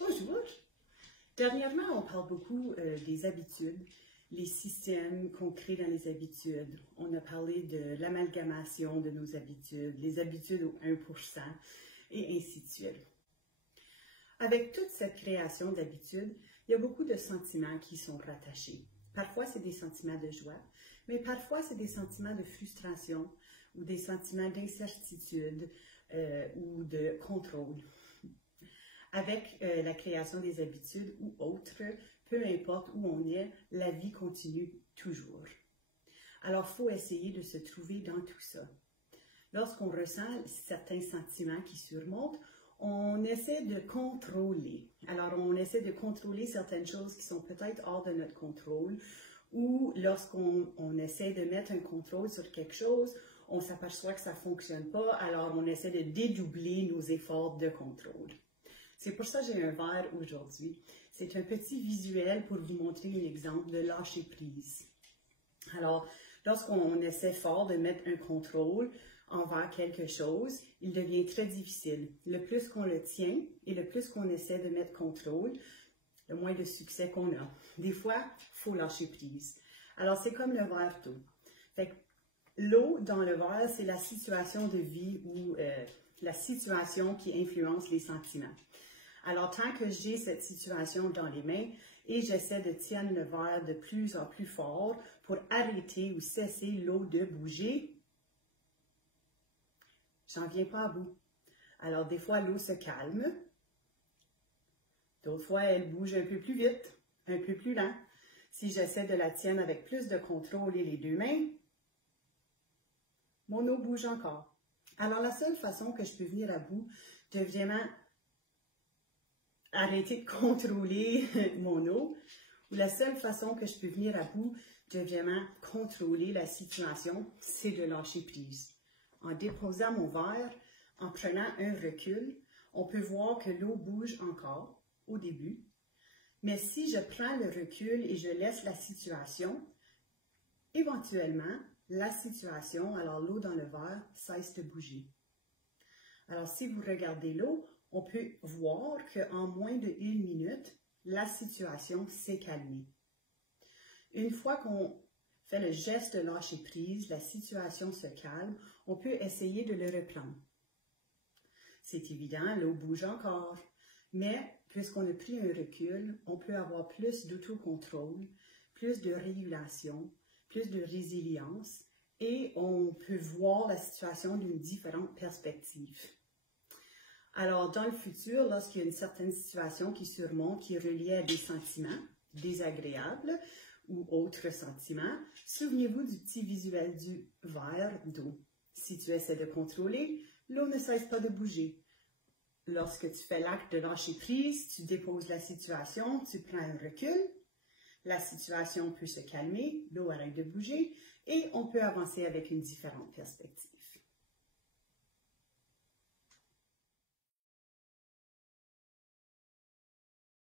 Bonjour! Dernièrement, on parle beaucoup des habitudes, les systèmes qu'on crée dans les habitudes. On a parlé de l'amalgamation de nos habitudes, les habitudes au 1% et ainsi de suite. Avec toute cette création d'habitudes, il y a beaucoup de sentiments qui sont rattachés. Parfois, c'est des sentiments de joie, mais parfois, c'est des sentiments de frustration ou des sentiments d'incertitude ou de contrôle. Avec la création des habitudes ou autres, peu importe où on est, la vie continue toujours. Alors, il faut essayer de se trouver dans tout ça. Lorsqu'on ressent certains sentiments qui surmontent, on essaie de contrôler. Alors, on essaie de contrôler certaines choses qui sont peut-être hors de notre contrôle, ou lorsqu'on essaie de mettre un contrôle sur quelque chose, on s'aperçoit que ça ne fonctionne pas, alors on essaie de dédoubler nos efforts de contrôle. C'est pour ça que j'ai un verre aujourd'hui. C'est un petit visuel pour vous montrer un exemple de lâcher prise. Alors, lorsqu'on essaie fort de mettre un contrôle envers quelque chose, il devient très difficile. Le plus qu'on le tient et le plus qu'on essaie de mettre contrôle, le moins de succès qu'on a. Des fois, il faut lâcher prise. Alors, c'est comme le verre d'eau. L'eau dans le verre, c'est la situation de vie ou la situation qui influence les sentiments. Alors, tant que j'ai cette situation dans les mains et j'essaie de tenir le verre de plus en plus fort pour arrêter ou cesser l'eau de bouger, j'en viens pas à bout. Alors, des fois, l'eau se calme. D'autres fois, elle bouge un peu plus vite, un peu plus lent. Si j'essaie de la tenir avec plus de contrôle et les deux mains, mon eau bouge encore. Alors, la seule façon que je peux venir à bout de vraiment arrêter de contrôler mon eau, ou la seule façon que je peux venir à bout de vraiment contrôler la situation, c'est de lâcher prise. En déposant mon verre, en prenant un recul, on peut voir que l'eau bouge encore au début, mais si je prends le recul et je laisse la situation, éventuellement, la situation, alors l'eau dans le verre, cesse de bouger. Alors, si vous regardez l'eau, on peut voir qu'en moins de 1 minute, la situation s'est calmée. Une fois qu'on fait le geste de lâcher prise, la situation se calme, on peut essayer de le reprendre. C'est évident, l'eau bouge encore, mais puisqu'on a pris un recul, on peut avoir plus d'autocontrôle, plus de régulation, plus de résilience et on peut voir la situation d'une différente perspective. Alors, dans le futur, lorsqu'il y a une certaine situation qui surmonte, qui est reliée à des sentiments désagréables ou autres sentiments, souvenez-vous du petit visuel du verre d'eau. Si tu essaies de contrôler, l'eau ne cesse pas de bouger. Lorsque tu fais l'acte de lâcher prise, tu déposes la situation, tu prends un recul, la situation peut se calmer, l'eau arrête de bouger et on peut avancer avec une différente perspective.